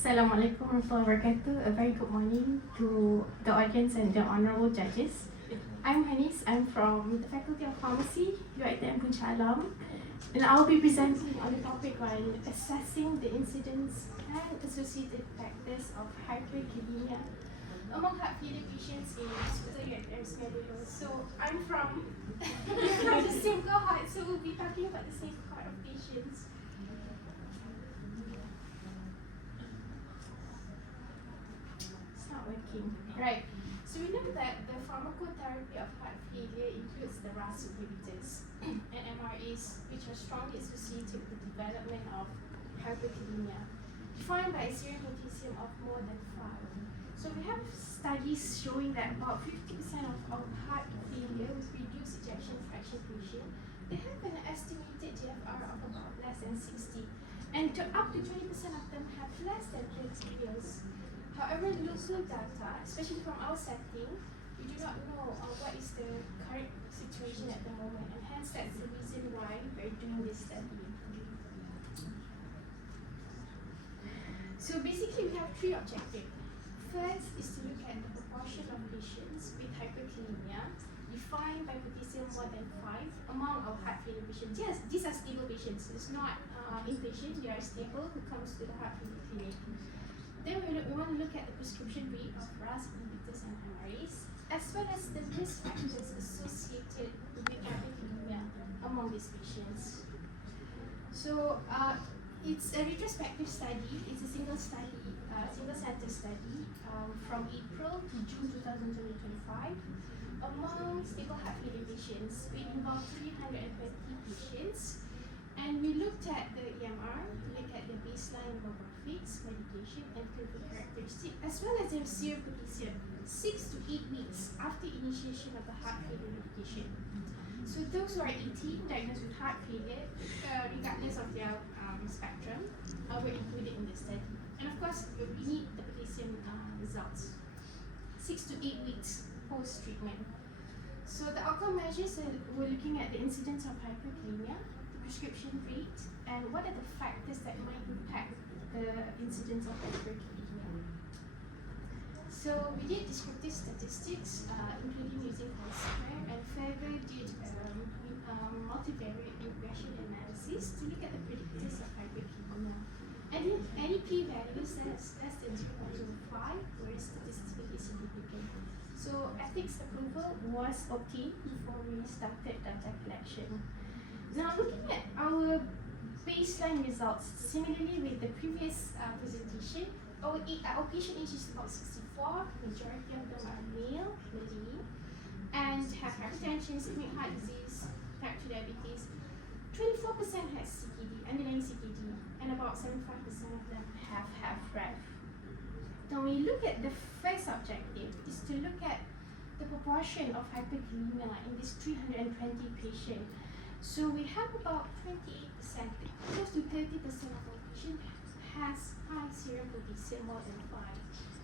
Assalamualaikum warahmatullahi wabarakatuh. A very good morning to the audience and the honorable judges. I'm Hanis. I'm from the Faculty of Pharmacy, UiTM Hosp, and I'll be presenting on the topic on assessing the incidence and associated factors of hyperkalemia among heart failure patients in hospital UiTM Smelilo. So I'm from the same cohort, so we'll be talking about the same cohort of patients. Not working. Right. So we know that the pharmacotherapy of heart failure includes the RAS inhibitors and MRAs, which are strongly associated with the development of hyperkalemia, defined by a serum potassium of more than 5. So we have studies showing that about 50% of heart failure with reduced ejection fraction patient, they have an estimated GFR of about less than 60, and up to 20% of them have less than 20 years. However, local data, especially from our setting, we do not know what is the current situation at the moment, and hence that's the reason why we're doing this study. So basically, we have three objectives. First is to look at the proportion of patients with hyperkalemia defined by potassium more than 5 among our heart failure patients. Yes, these are stable patients. It's not inpatient. They are stable who comes to the heart failure clinic. Then we want to look at the prescription rate of RAS inhibitors and MRAs, as well as the risk factors associated with hyperkalemia among these patients. So it's a retrospective study. It's a single center study from April to June 2025 among stable heart failure patients. We involved 320 patients. And we looked at the EMR, looked at the baseline demographics, medication, and clinical characteristics, as well as their serum potassium 6 to 8 weeks after initiation of the heart failure medication. So those who are 18 diagnosed with heart failure, regardless of their spectrum, were included in the study. And of course, we need the potassium results 6 to 8 weeks post-treatment. So the outcome measures, we're looking at the incidence of hyperkalemia, prescription rate, and what are the factors that might impact the incidence of hyperkalemia. So we did descriptive statistics, including using chi-square, and further did multivariate regression analysis to look at the predictors of hyperkalemia. And any p-values that's less than 0.05 were statistically significant. So ethics approval was obtained before we started data collection. Now, looking at our baseline results, similarly with the previous presentation, our patient age is about 64, majority of them are male, Malay, and have hypertension, ischemic heart disease, type 2 diabetes. 24% has CKD, underlying CKD, and about 75% of them have HFrEF. Now, when you look at the first objective, is to look at the proportion of hyperkalemia in this 320 patients. So we have about 28%, close to 30% of our patients has high serum potassium more than 5.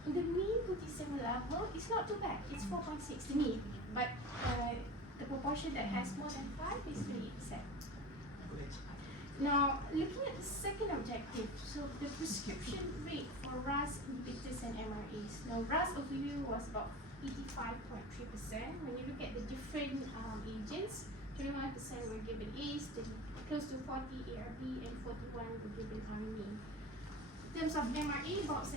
And the mean potassium level is not too bad, it's 4.6 the mean, but the proportion that has more than 5 is 28%. Now, looking at the second objective, so the prescription rate for RAS inhibitors and MRAs. Now, RAS overview was about 85.3%. When you look at the different agents, 21% were given ACE, close to 40 ARB, and 41 were given RME. In terms of MRA, about 75%,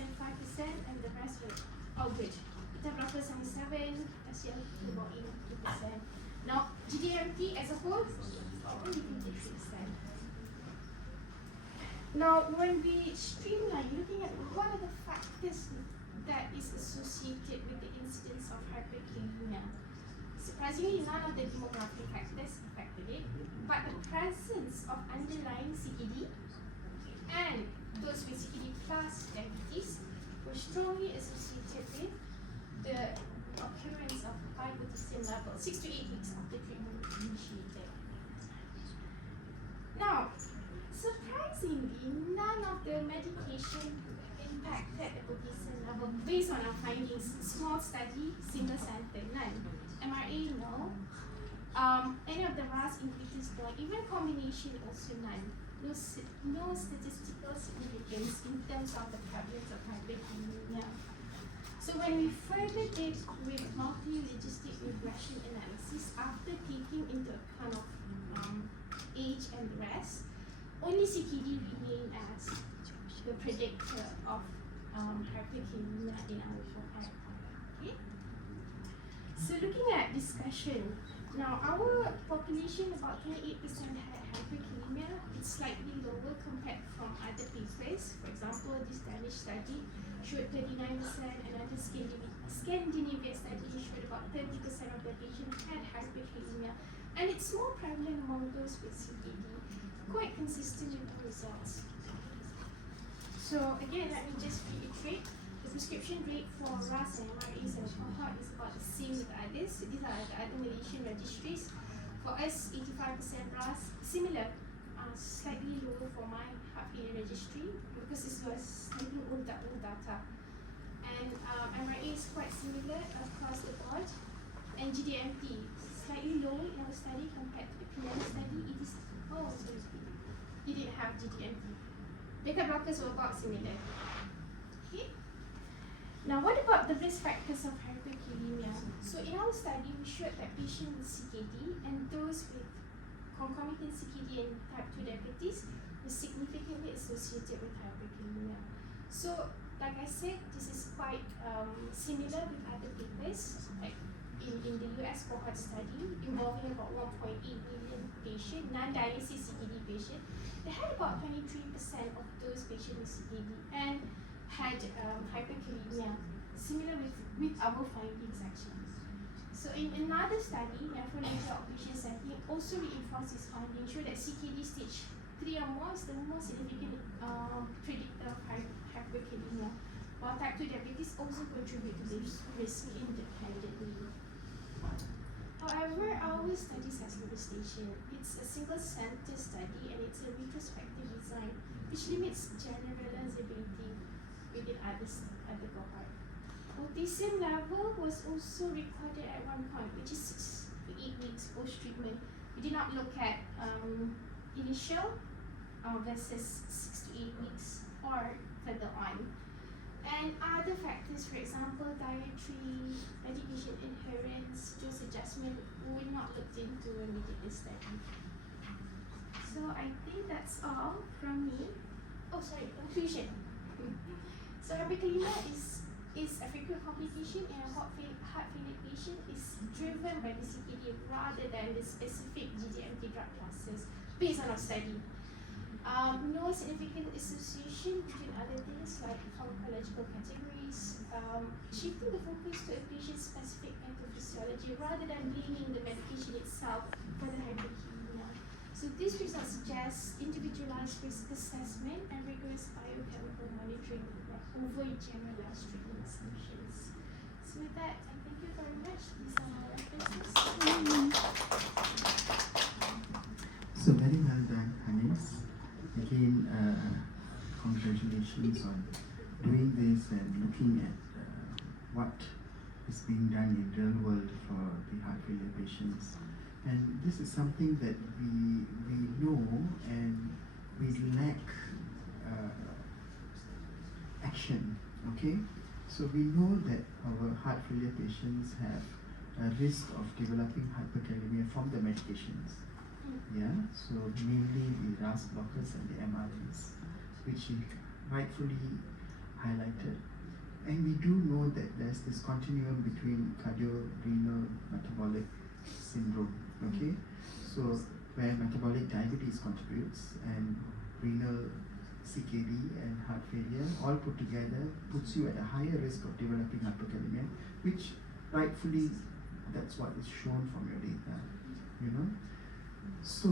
and the rest were all good. Beta blocker 77, SGLT about 82%. Now, GDMT as a whole, only 23%. Now, when we streamline, looking at what are the factors that is associated with the incidence of hyperkalemia. Surprisingly, none of the demographic factors affected it, but the presence of underlying CKD and those with CKD plus diabetes were strongly associated with the occurrence of high potassium level 6 to 8 weeks after treatment was initiated. Now, surprisingly, none of the medication impacted the potassium level based on our findings. Small study, single center, none. MRA, no. Any of the RAS inhibitors, no. Even combination, also none. No statistical significance in terms of the prevalence of when we further did with multi-logistic regression analysis, after taking into account of age and the rest, only CKD remained as the predictor of hyperkalemia in our cohort. Okay? So looking at discussion, now our population, about 28% had hyperkalemia. It's slightly lower compared from other papers. For example, this Danish study showed 39%, another Scandinavian study showed about 30% of the patients had hyperkalemia, and it's more prevalent among those with CKD, quite consistent with the results. So again, let me just reiterate, the prescription rate for RAS and MRAs and cohort is about the same with others. So these are the other Malaysian registries. For us, 85% RAS, similar, slightly lower for my heart failure registry because this was slightly old data. And MRA is quite similar across the board. And GDMP, slightly lower in our study compared to the Pinelli study. It is, it didn't have GDMP. Beta blockers were about similar. Okay. Now, what about the risk factors of hyperkalemia? So in our study, we showed that patients with CKD and those with concomitant CKD and type 2 diabetes were significantly associated with hyperkalemia. So, like I said, this is quite similar with other papers, like in the US cohort study involving about 1.8 million patients, non-dialysis CKD patients. They had about 23% of those patients with CKD and had hyperkalemia, similar with our findings actually. So in another study, nephrology outpatient setting also reinforced this finding, showed that CKD stage 3 or more is the most significant predictor of hyperkalemia, while type 2 diabetes also contribute to this risk independently. However, our study has limitation. It's a single center study and it's a retrospective design, which limits generalizability within other cohort. Potassium level was also recorded at one point, which is 6 to 8 weeks post-treatment. We did not look at initial versus 6 to 8 weeks or further on. And other factors, for example, dietary, medication adherence, dose adjustment, were not looked into when we did this study. So I think that's all from me. Oh, sorry, conclusion. So hyperkalemia is a frequent complication in a heart failure patient is driven by the CKD rather than the specific GDMT drug classes based on our study. No significant association between other things like pharmacological categories, shifting the focus to a patient-specific pathophysiology rather than blaming the medication itself for the hyperkalemia. So these results suggest individualized risk assessment and rigorous biochemical monitoring over generalized treatment assumptions. So with that, I thank you very much. These are my references. So very well done, Hannes. Again, congratulations on doing this and looking at what is being done in real world for the heart failure patients. And this is something that we know and we lack action, okay? So we know that our heart failure patients have a risk of developing hyperkalemia from the medications. Yeah, so mainly the RAS blockers and the MRAs, which you rightfully highlighted. And we do know that there's this continuum between cardio-renal metabolic syndrome, okay? So where metabolic diabetes contributes and renal CKD and heart failure all put together puts you at a higher risk of developing hyperkalemia, which rightfully that's what is shown from your data, you know? So,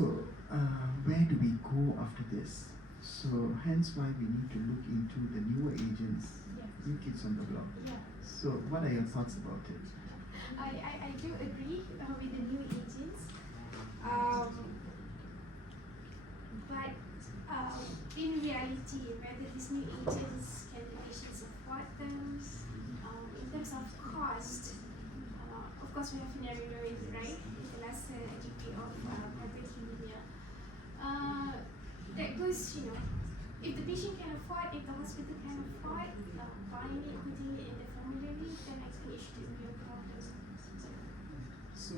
where do we go after this? So, hence why we need to look into the newer agents, new kids on the block. So, what are your thoughts about it? I do agree with the new agents. But in reality, whether these new agents can the patients afford them, in terms of cost, of course we have scenarios, right? With a lesser degree of hyperkalemia. That goes, you know, if the patient can afford, if the hospital can afford buying it, putting it in the formulary, H2 problem. So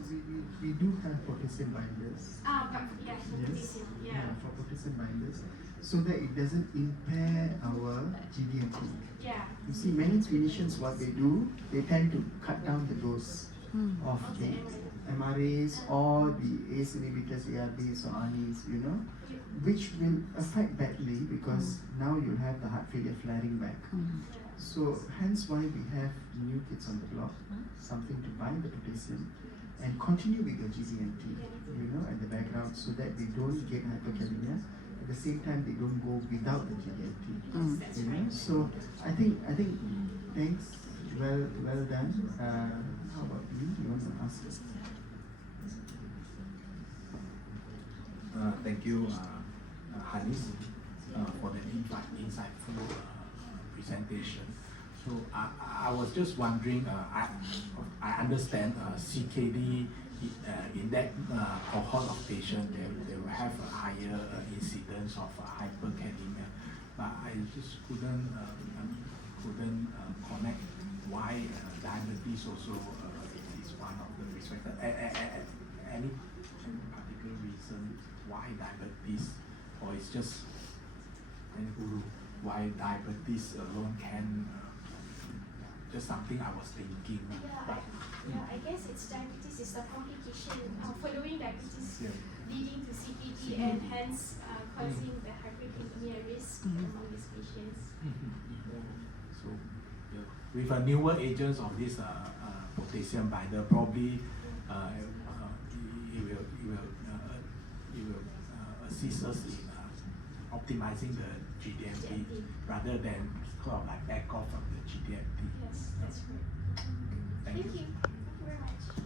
we do have potassium binders. But yeah, for potassium, yeah. For potassium binders, so that it doesn't impair our GDMT. Yeah. You see, many clinicians, what they do, they tend to cut down the dose of Of the the MRAs or the ACE inhibitors, ARBs or ARNIs, you know, which will affect badly because now you'll have the heart failure flaring back. So hence why we have new kids on the block, something to bind the potassium and continue with your GDMT, you know, at the background so that they don't get hyperkalemia. At the same time, they don't go without the GDMT. That's You know? right. So I think thanks, well done. How about you? You want to ask us? Thank you, Hanis, for the insightful presentation. So I was just wondering, I understand CKD in that cohort of patients, they will have a higher incidence of hyperkalemia, but I just couldn't connect why diabetes also is one of the risk factors. Any particular reason why diabetes, or it's just any guru, why diabetes alone can just something I was thinking. I guess it's diabetes is the complication following diabetes Yeah. leading to CKD and hence causing the hyperkalemia risk among these patients. So, yeah, with a newer agents of this potassium binder, probably it will assist us in optimizing the GDMT rather than sort of like back off from the